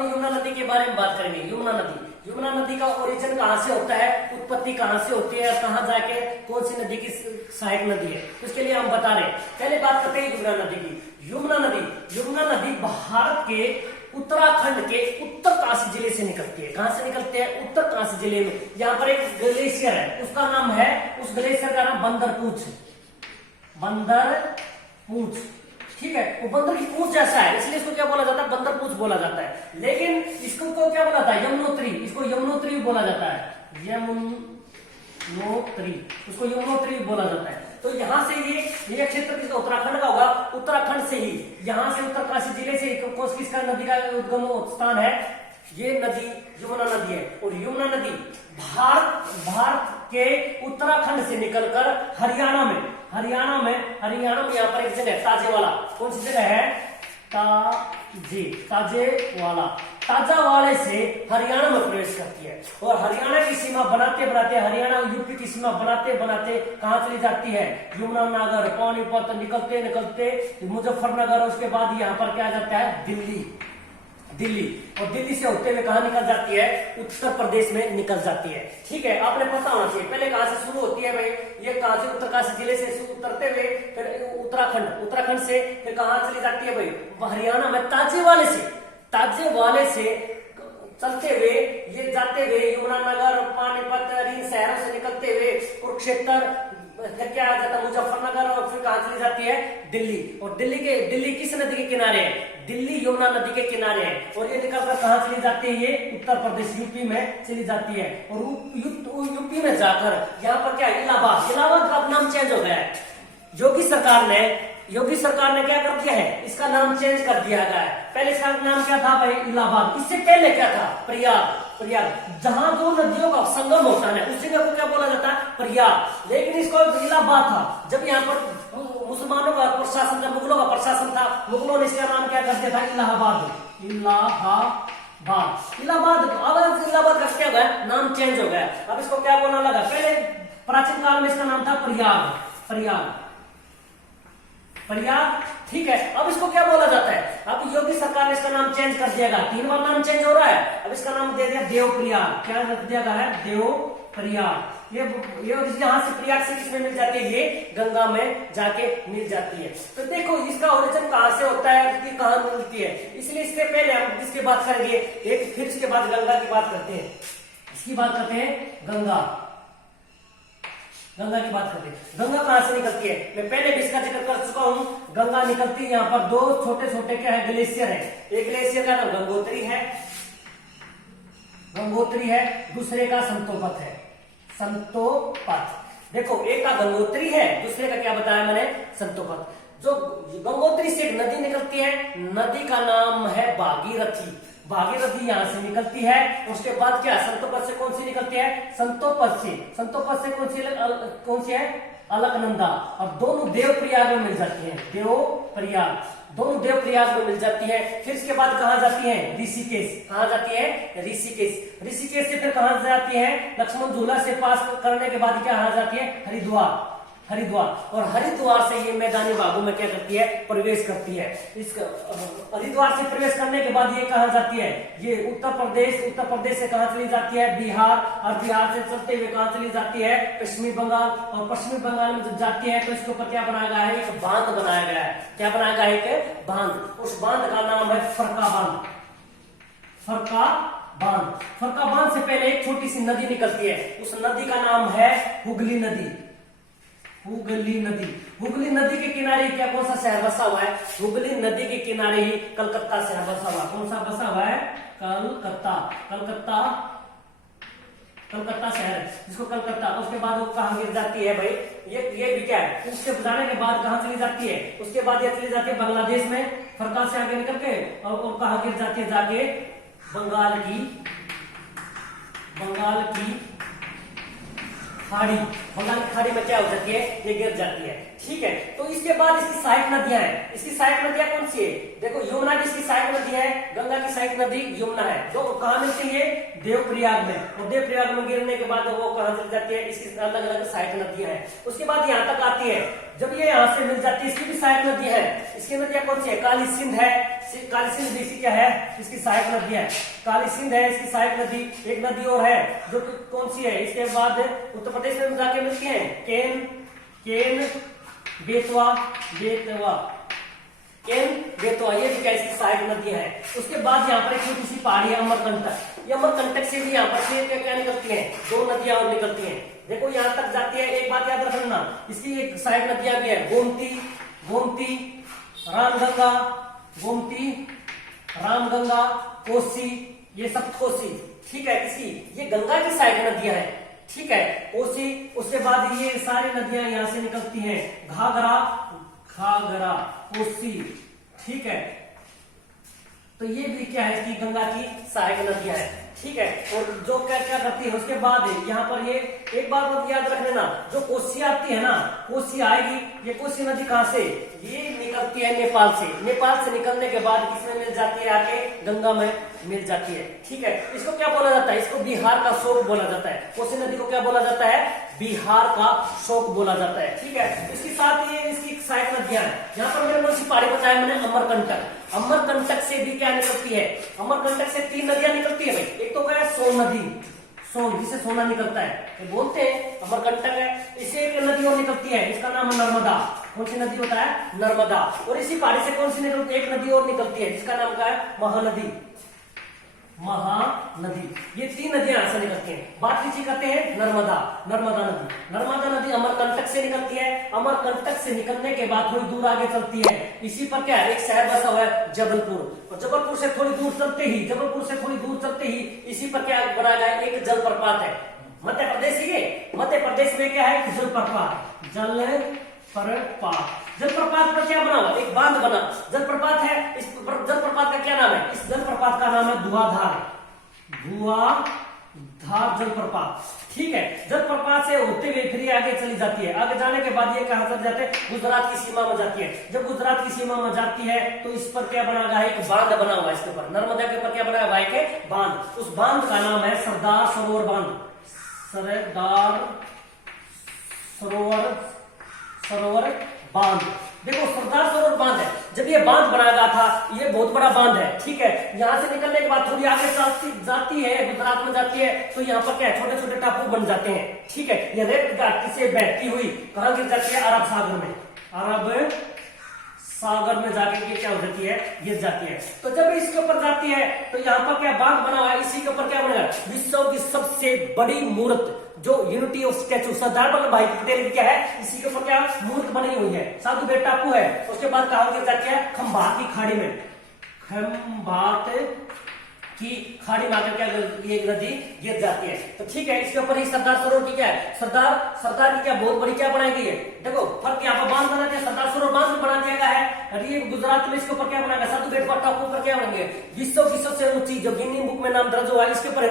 अपन यमुना नदी के बारे में बात करेंगे। यमुना नदी का ओरिजिन कहाँ से होता है, उत्पत्ति कहाँ से होती है, कहाँ जाके कौन सी नदी की सहायक नदी है, उसके लिए हम बता रहे हैं। पहले बात करते हैं यमुना नदी की। यमुना नदी भारत के उत्तराखंड के उत्तरकाशी जिले से निकलती है। कहां से निकलते हैं? उत्तरकाशी जिले में। यहाँ पर एक ग्लेशियर है, उसका नाम है, उस ग्लेशियर का नाम बंदरपूछ, ठीक है। वो बंदर की पूंछ जैसा है, इसलिए इसको क्या बोला जाता है? बंदरपूछ बोला जाता है। लेकिन इसको को क्या बोला जाता है? यमुनोत्री, इसको यमुनोत्री बोला जाता है, उसको यमुनोत्री बोला जाता है। तो यहाँ से ये क्षेत्र किसका? उत्तराखंड का होगा। उत्तराखंड से ही, यहाँ से उत्तरकाशी जिले से किसका नदी का उद्गम स्थान है? ये नदी यमुना नदी है। और यमुना नदी भारत के उत्तराखंड से निकलकर हरियाणा में यहाँ पर एक जगह है ताजेवाला। कौन सी जगह है? ताजावाले से हरियाणा में प्रवेश करती है। और हरियाणा की सीमा बनाते हरियाणा यूपी की सीमा बनाते कहां चली जाती है? यमुनानगर, पानीपत, निकलते मुजफ्फरनगर, उसके बाद यहाँ पर क्या आ जाता है? दिल्ली। और दिल्ली से होते हुए कहां निकल जाती है? उत्तर प्रदेश में निकल जाती है। ठीक है, आपने पता होना चाहिए पहले कहां से शुरू होती है भाई? ये कहां से? उत्तरकाशी जिले से उतरते हुए फिर उत्तराखंड से फिर कहां चली जाती है भाई? हरियाणा में ताजेवाले से चलते हुए ये जाते हुए यमुनानगर, पानीपत, इन शहरों से निकलते हुए कुरुक्षेत्र, फिर क्या आ जाता है? मुजफ्फरनगर, और फिर कहां चली जाती है? दिल्ली। और दिल्ली किस नदी के किनारे है? दिल्ली यमुना नदी के किनारे है। और ये निकलकर कहां चली जाती है? ये उत्तर प्रदेश यूपी में चली जाती है। और यूपी में जाकर यहाँ पर क्या है? इलाहाबाद का नाम चेंज हो गया है। योगी सरकार ने क्या कर दिया है? इसका नाम चेंज कर दिया गया है। पहले इसका नाम क्या था भाई? इलाहाबाद। इससे पहले क्या था? प्रयाग। जहां दो नदियों का संगम होता है उस जगह को क्या बोला जाता है? प्रयाग। लेकिन इसको इलाहाबाद था। जब यहाँ पर मुसलमानों का प्रशासन था, मुगलों का प्रशासन था, मुगलों ने इसका नाम क्या कर दिया था? इलाहाबाद। अब इलाहाबाद का क्या गया? नाम चेंज हो गया। अब इसको क्या बोलना लगा? पहले प्राचीन काल में इसका नाम था प्रयाग। ठीक है। अब इसको क्या बोला जाता है? अब योगी सरकार ने इसका नाम चेंज कर दिया। 3 बार नाम चेंज हो रहा है। अब इसका नाम दे दिया देवप्रयाग। क्या रख दिया गया है? देवप्रयाग। ये यहाँ से प्रयाग से किसमें मिल जाती है? ये गंगा में जाके मिल जाती है। तो देखो इसका ओरिजिन कहाँ से होता है, इसकी कहाँ मिलती है। इसलिए इसके पहले हम किसकी बात करेंगे? फिर इसके बाद गंगा की बात करते हैं। इसकी बात करते हैं गंगा की बात करते हैं। गंगा कहां से निकलती है? मैं पहले भी इसका जिक्र कर चुका हूं। गंगा निकलती है, यहाँ पर 2 छोटे क्या है? ग्लेशियर है। एक ग्लेशियर का नाम गंगोत्री है, दूसरे का संतोपत है। देखो, एक का गंगोत्री है, दूसरे का क्या बताया मैंने? संतोपत। जो गंगोत्री से एक नदी निकलती है, नदी का नाम है भागीरथी यहाँ से निकलती है। उसके बाद क्या? संतोपत से कौन सी निकलती है? संतोपत से कौन सी है? अलकनंदा। और दोनों देवप्रयाग में मिल जाती है। दोनों देवप्रयाग में मिल जाती है। फिर इसके बाद कहां जाती है? ऋषिकेश। कहां जाती है? ऋषिकेश से फिर कहां जाती है? लक्ष्मण झूला से पास करने के बाद क्या जाती है? हरिद्वार। और हरिद्वार से ये मैदानी भागों में क्या करती है? प्रवेश करती है। हरिद्वार से प्रवेश करने के बाद ये कहां जाती है? ये उत्तर प्रदेश से कहां चली जाती है? बिहार। और बिहार से चलते हुए कहां चली जाती है? पश्चिमी बंगाल। और पश्चिमी बंगाल में जब जाती है तो इसके ऊपर क्या बनाया गया है? एक बांध बनाया गया है। क्या बनाया गया है? एक बांध। उस बांध का नाम है फरक्का बांध से पहले एक छोटी सी नदी निकलती है। उस नदी का नाम है हुगली नदी के किनारे क्या कौन सा शहर बसा हुआ है? हुगली नदी के किनारे ही कलकत्ता शहर बसा हुआ है। कौन सा बसा हुआ है? कलकत्ता शहर, जिसको कलकत्ता। उसके बाद वो कहां गिर जाती है भाई? ये भी क्या है? उसके जाने के बाद कहां चली जाती है? उसके बाद ये चली जाती है बांग्लादेश में, फरक्का से आगे निकल के, और कहां गिर जाती है? जाके बंगाल की खाड़ी में क्या हो जाती है? ये गिर जाती है। ठीक है। तो इसके बाद इसकी सहायक नदियां हैं। इसकी सहायक नदियां कौन सी है? देखो, यमुना की इसकी सहायक नदी है, गंगा की सहायक नदी यमुना है। जो कहां मिलती है? देवप्रयाग में। और देवप्रयाग में गिरने के बाद वो कहां चली जाती है? इसकी अलग अलग सहायक नदियां हैं। उसके बाद यहाँ तक आती है। जब ये यहाँ से मिल जाती है, इसकी भी सहायक नदी है। इसकी नदियां कौन सी है? काली सिंध है, काली सिंध भी इसकी क्या है, इसकी सहायक नदी है। काली सिंध है इसकी सहायक नदी। एक नदी और है जो कौन सी है, इसके बाद उत्तर प्रदेश में जाके मिलती है केन बेतवा ये भी क्या इसकी सहायक नदी है। उसके बाद यहाँ पर एक छोटी सी पहाड़ी है अमरकंटक। ये अमरकंटक से भी यहाँ पर से क्या निकलती है, 2 नदियां और निकलती हैं। देखो यहाँ तक जाती है। एक बात याद रखना, इसकी एक सहायक नदियां भी है, गोमती रामगंगा कोसी, ये सब कोसी, ठीक है। इसकी ये गंगा की सहायक नदियां है, ठीक है, कोसी। उसके बाद ये सारी नदियां यहाँ से निकलती हैं, घाघरा कोसी, ठीक है। तो ये भी क्या है कि गंगा की सहायक नदियां है, ठीक है। और जो क्या क्या करती है उसके बाद यहाँ पर ये एक बात याद रख लेना, जो कोसी आती है ना, कोसी आएगी, ये कोसी नदी कहाँ से, ये निकलती है नेपाल से। नेपाल से निकलने के बाद किसमें मिल जाती है, आके गंगा में मिल जाती है, ठीक है। इसको क्या बोला जाता है, इसको बिहार का शोक बोला जाता है। कोसी नदी को क्या बोला जाता है, बिहार का शोक बोला जाता है, ठीक है। इसके साथ ये इसकी सहायक नदियां हैं। यहाँ पर मैंने कौन पहाड़ी बताया मैंने, अमरकंटक से भी क्या निकलती है, अमरकंटक से 3 नदियां निकलती है भाई। एक तो क्या है सोन नदी, जिसे सोना निकलता है, ये बोलते हैं अमरकंटक है। इसे एक नदी और निकलती है, इसका नाम है नर्मदा। कौन सी नदी होता है, नर्मदा। और इसी पहाड़ी से कौन सी निकलती है, एक नदी और निकलती है जिसका नाम क्या है, महानदी। ये 3 नदियां यहां से निकलती हैं। बात कीजिए करते हैं नर्मदा नदी अमरकंटक से निकलती है। अमरकंटक से निकलने के बाद थोड़ी दूर आगे चलती है। इसी पर क्या है, एक शहर बसा हुआ है जबलपुर। और जबलपुर से थोड़ी दूर चलते ही इसी पर क्या बनाया गया, एक जलप्रपात है। मध्य प्रदेश में क्या है, जलप्रपात पर क्या बना हुआ, एक बांध बना, जलप्रपात है। इस जलप्रपात का क्या नाम है, इस जलप्रपात का नाम है धुआंधार जलप्रपात, ठीक है। जलप्रपात से होते हुए फिर आगे चली जाती है। आगे जाने के बाद ये कहां चल जाते हैं, गुजरात की सीमा में जाती है। जब गुजरात की सीमा में जाती है तो इस पर क्या बना गया, एक बांध बना हुआ है। इसके ऊपर नर्मदा के ऊपर क्या बना हुआ है, एक बांध। उस बांध का नाम है सरदार सरोवर बांध, देखो सरदार सरोवर बांध है। जब ये बांध बनाया गया था, ये बहुत बड़ा बांध है, ठीक है। यहाँ से निकलने के बाद थोड़ी आगे जाती है, गुजरात में जाती है, तो यहाँ पर क्या है, छोटे छोटे टापू बन जाते हैं, ठीक है। ये रेत घाटी से बहती हुई कहाँ गिर जाती है, अरब सागर में जाके ये क्या हो जाती है, गिर जाती है। तो जब इसके ऊपर जाती है तो यहाँ पर क्या बांध बना हुआ है। इसी के ऊपर क्या बनेगा, विश्व की सबसे बड़ी मूर्त, जो unity of statute Sardar Vallabh भाई पटेल की क्या है, इसी के ऊपर क्या मूर्त बनी हुई है। साधु बेट टापू है। उसके बाद कहा गिर जाती है, खंभात की खाड़ी में, आकर क्या ये नदी गिर जाती है। तो ठीक है, इसके ऊपर ही सरदार सरोवर की क्या है, सरदार की क्या बहुत बड़ी क्या बनाई गई है। देखो फर्क यहाँ पर बांध बना दिया, सरदार सरोवर बांध बना दिया गया है। और ये गुजरात में इसके ऊपर क्या बनाया गया, साधु बेट टापू पर क्या बनेंगे, विश्व की सबसे ऊंची, जो गिनीज बुक में नाम दर्ज हुआ है, इसके ऊपर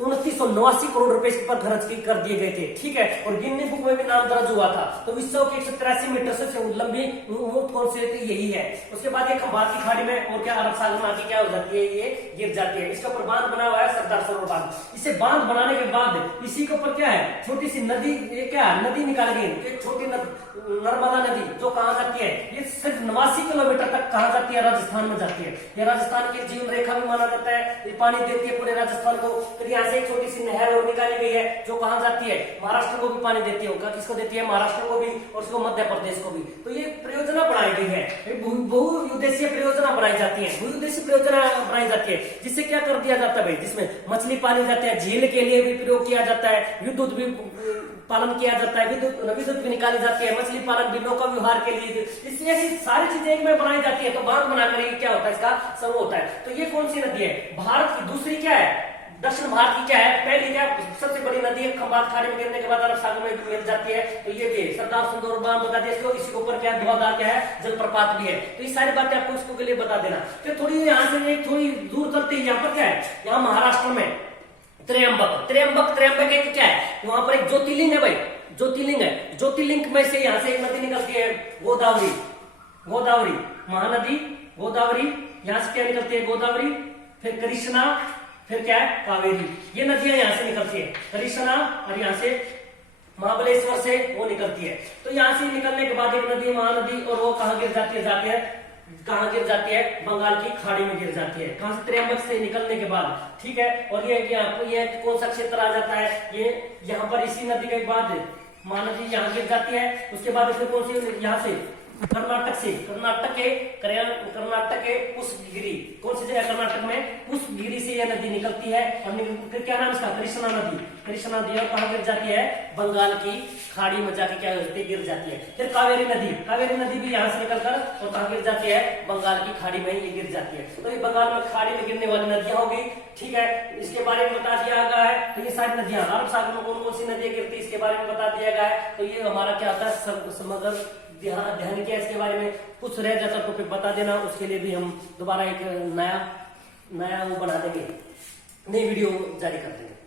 2989 करोड़ रुपए इस पर खर्च कर दिए गए थे, ठीक है। और गिनीज बुक में भी नाम दर्ज हुआ था। तो विश्व की 183 मीटर से लंबी मूर्त कौन सी थी, यही है। उसके बाद ये खंभात की खाड़ी में और क्या अरब सागर में आके क्या हो जाती है, ये गिर जाती है। इसके ऊपर बांध बना हुआ है, सरदार सरोवर बांध। इसे बांध बनाने के बाद इसी के ऊपर क्या है, छोटी सी नदी, ये क्या नदी निकाल गई, एक छोटी नर्मदा नदी, जो कहाँ जाती है, ये सिर्फ 89 किलोमीटर तक कहाँ जाती है, राजस्थान में जाती है। ये राजस्थान की जीवन रेखा भी माना जाता है। ये पानी देती है पूरे राजस्थान को। फिर यहाँ से एक छोटी सी नहर और निकाली गई है, जो कहाँ जाती है, महाराष्ट्र को भी पानी देती है। किसको देती है, महाराष्ट्र को भी, और उसको मध्य प्रदेश को भी। तो ये परियोजना बनाई गई है, बहुउद्देशीय परियोजना बनाई जाती है, बहुउद्देशीय परियोजना बनाई जाती है। जिससे क्या कर दिया जाता है भाई, जिसमें मछली पाली जाती है, झील के लिए भी प्रयोग किया जाता है, विद्युत भी पालन किया जाता है, विद्युत भी निकाली जाती है, मछली पालन भी, नौका विहार के लिए, इसलिए ऐसी सारी चीजें एक में बनाई जाती है। तो बांध बनाकर ये क्या होता है, इसका समूह होता है। तो ये कौन सी नदी है, भारत की दूसरी क्या है, दक्षिण भारत की क्या है, पहली क्या सबसे बड़ी नदी है, खंभात खाड़ी में गिरने के बाद अरब सागर में मिल जाती है। तो ये भी सरदार सरोवर बांध बता दिया इसको। इसी के ऊपर क्या धुआंधार क्या है, जलप्रपात भी है। तो ये सारी बातें आपको इसको के लिए बता देना। तो थोड़ी यहाँ से थोड़ी दूर चलते ही यहाँ पर क्या है, यहाँ महाराष्ट्र में त्र्यंबक एक क्या है, वहां पर एक ज्योतिर्लिंग है भाई, ज्योतिर्लिंग है। ज्योतिर्लिंग में से यहाँ से एक नदी निकलती है, गोदावरी, महानदी गोदावरी। यहाँ से क्या निकलती है, गोदावरी, फिर कृष्णा, फिर क्या है, कावेरी। ये नदियां यहाँ से निकलती है, कृष्णा, और यहाँ से महाबलेश्वर से वो निकलती है। तो यहाँ से निकलने के बाद एक नदी महानदी, और वो कहाँ गिर जाती है, जाके कहाँ गिर जाती है, बंगाल की खाड़ी में गिर जाती है। कहां से, त्र्यंबक से निकलने के बाद, ठीक है। और ये आपको ये कौन सा क्षेत्र आ जाता है, ये यहाँ पर इसी नदी के बाद महानदी यहाँ गिर जाती है। उसके बाद इसमें कौन सी, यहाँ से कर्नाटक से, कर्नाटक के पुष्पगिरी, कौन सी जगह कर्नाटक में, पुष्पगिरी से यह नदी निकलती है। और फिर क्या नाम इसका, कृष्णा नदी, कृष्णा नदी। और कहाँ गिर जाती है, बंगाल की खाड़ी में जाके क्या होती है, गिर जाती है। फिर कावेरी नदी, कावेरी नदी भी यहाँ से निकलकर और कहाँ गिर जाती है, बंगाल की खाड़ी में ये गिर जाती है। तो ये बंगाल में खाड़ी में गिरने वाली नदियां होगी, ठीक है। इसके बारे में बता दिया गया है। तो ये सारी नदियां, अरब सागर में कौन कौन सी नदियां गिरती है इसके बारे में बता दिया गया है। तो ये हमारा क्या होता है, समग्र ध्यान किया इसके बारे में। कुछ रह जाता तो फिर बता देना, उसके लिए भी हम दोबारा एक नया वो बना देंगे, नई वीडियो जारी कर देंगे।